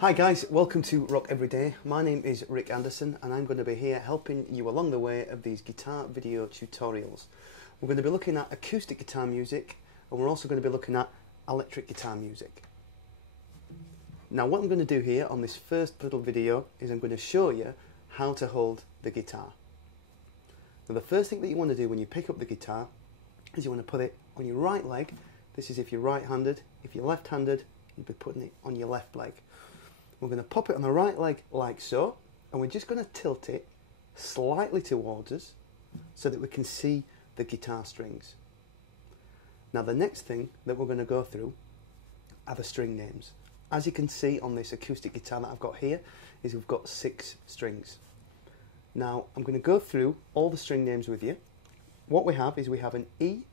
Hi guys, welcome to Rock Everyday. My name is Rick Anderson and I'm going to be here helping you along the way of these guitar video tutorials. We're going to be looking at acoustic guitar music and we're also going to be looking at electric guitar music. Now what I'm going to do here on this first little video is I'm going to show you how to hold the guitar. Now the first thing that you want to do when you pick up the guitar is you want to put it on your right leg. This is if you're right-handed. If you're left-handed, you'd be putting it on your left leg. We're going to pop it on the right leg like so, and we're just going to tilt it slightly towards us so that we can see the guitar strings. Now the next thing that we're going to go through are the string names. As you can see on this acoustic guitar that I've got here, is we've got 6 strings. Now I'm going to go through all the string names with you. What we have is we have an E,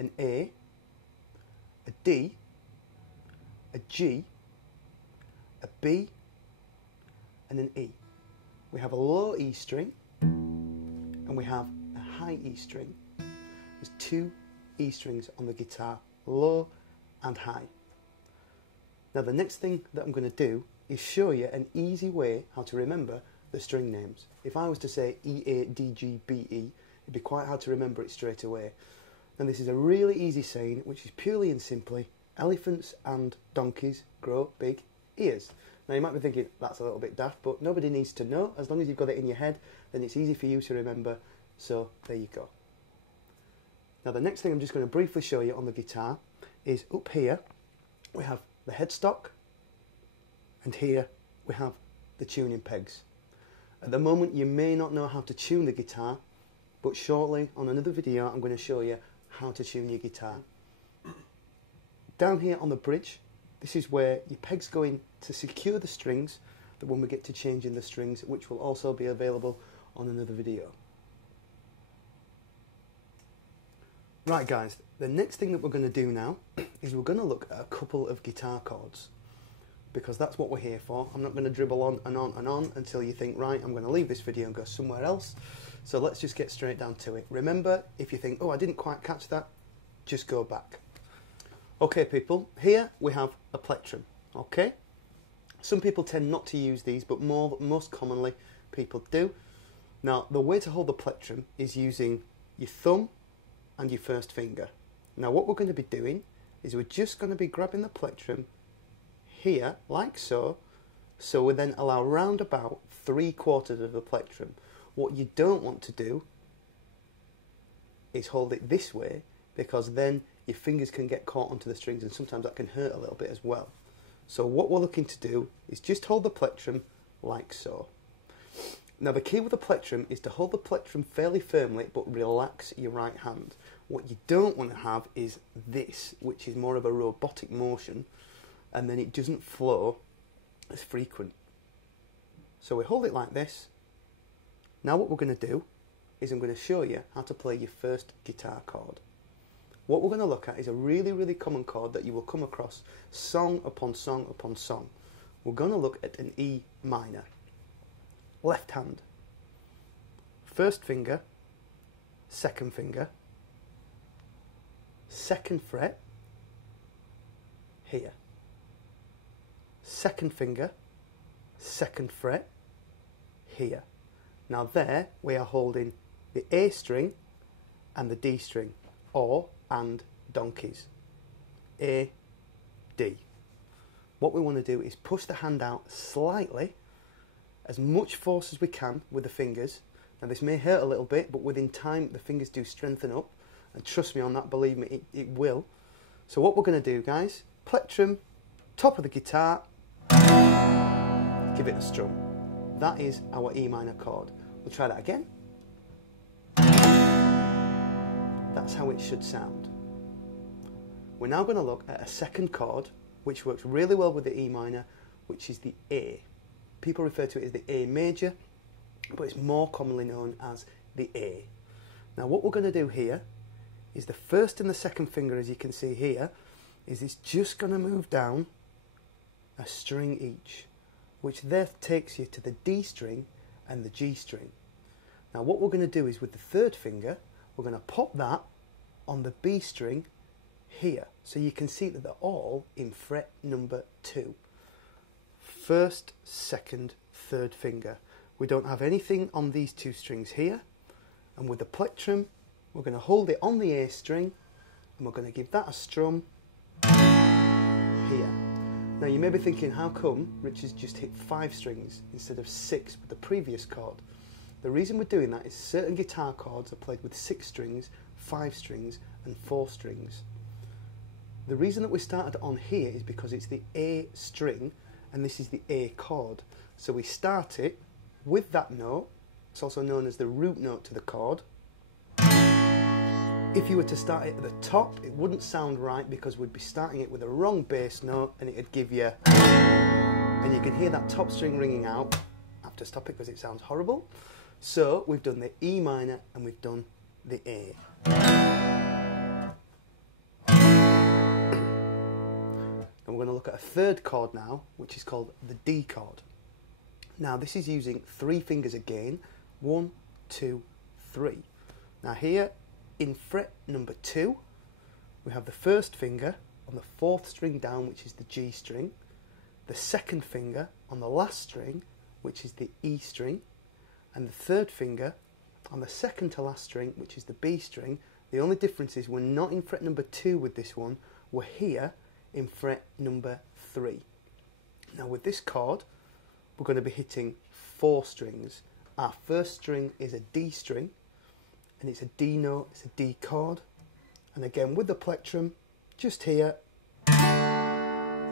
an A, a D, a G, a B and an E. We have a low E string and we have a high E string. There's 2 E strings on the guitar, low and high. Now the next thing that I'm going to do is show you an easy way how to remember the string names. If I was to say E, A, D, G, B, E, it'd be quite hard to remember it straight away. And this is a really easy saying which is purely and simply, elephants and donkeys grow big ears. Now you might be thinking that's a little bit daft, but nobody needs to know. As long as you've got it in your head, then it's easy for you to remember. So there you go. Now the next thing I'm just going to briefly show you on the guitar is up here we have the headstock and here we have the tuning pegs. At the moment you may not know how to tune the guitar, but shortly on another video I'm going to show you how to tune your guitar. Down here on the bridge, this is where your pegs go in to secure the strings, that when we get to changing the strings, which will also be available on another video. Right guys, the next thing that we're going to do now is we're going to look at a couple of guitar chords, because that's what we're here for. I'm not going to dribble on and on and on until you think, right, I'm going to leave this video and go somewhere else. So let's just get straight down to it. Remember, if you think, oh, I didn't quite catch that, just go back. Okay people, here we have a plectrum, okay? Some people tend not to use these, but most commonly people do. Now the way to hold the plectrum is using your thumb and your first finger. Now what we're going to be doing is we're just going to be grabbing the plectrum here, like so, so we then allow round about 3/4 of the plectrum. What you don't want to do is hold it this way, because then your fingers can get caught onto the strings and sometimes that can hurt a little bit as well. So what we're looking to do is just hold the plectrum like so. Now the key with the plectrum is to hold the plectrum fairly firmly but relax your right hand. What you don't want to have is this, which is more of a robotic motion, and then it doesn't flow as frequent. So we hold it like this. Now what we're going to do is I'm going to show you how to play your first guitar chord. What we're going to look at is a really common chord that you will come across song upon song upon song. We're going to look at an E minor. Left hand. First finger, second finger, second fret, here. Second finger, second fret, here. Now there we are holding the A string and the D string, or and donkeys. A, D. What we want to do is push the hand out slightly, as much force as we can with the fingers. Now this may hurt a little bit, but within time the fingers do strengthen up, and trust me on that, believe me, it will. So what we're going to do guys, plectrum, top of the guitar, give it a strum. That is our E minor chord. We'll try that again. That's how it should sound. We're now going to look at a second chord which works really well with the E minor, which is the A. People refer to it as the A major, but it's more commonly known as the A. Now what we're going to do here is the first and the second finger, as you can see here, is it's just going to move down a string each, which then takes you to the D string and the G string. Now what we're going to do is with the third finger, we're going to pop that on the B string here. So you can see that they're all in fret number 2. first, second, third finger. We don't have anything on these two strings here, and with the plectrum we're going to hold it on the A string and we're going to give that a strum here. Now you may be thinking, how come Rich has just hit 5 strings instead of 6 with the previous chord? The reason we're doing that is certain guitar chords are played with 6 strings, 5 strings and 4 strings. The reason that we started on here is because it's the A string and this is the A chord. So we start it with that note. It's also known as the root note to the chord. If you were to start it at the top, it wouldn't sound right because we'd be starting it with a wrong bass note and it'd give you... And you can hear that top string ringing out. I have to stop it because it sounds horrible. So we've done the E minor and we've done the A. And we're going to look at a third chord now, which is called the D chord. Now this is using 3 fingers again. 1, 2, 3. Now here in fret number 2, we have the first finger on the 4th string down, which is the G string. The second finger on the last string, which is the E string. And the third finger on the second to last string, which is the B string. The only difference is we're not in fret number 2 with this one, we're here in fret number 3. Now with this chord, we're going to be hitting 4 strings. Our first string is a D string, and it's a D note, it's a D chord. And again with the plectrum, just here, and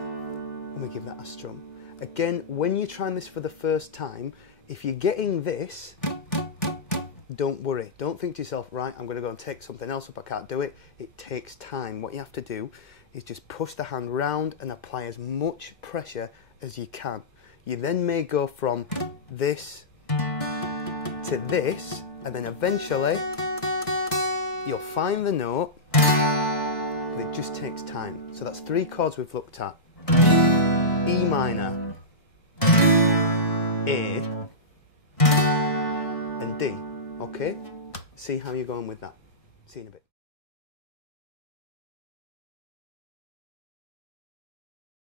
we give that a strum. Again, when you're trying this for the first time, if you're getting this, don't worry. Don't think to yourself, right, I'm going to go and take something else up, I can't do it. It takes time. What you have to do is just push the hand round and apply as much pressure as you can. You then may go from this to this, and then eventually you'll find the note, but it just takes time. So that's 3 chords we've looked at. E minor, A, and D. Okay? See how you're going with that. See you in a bit.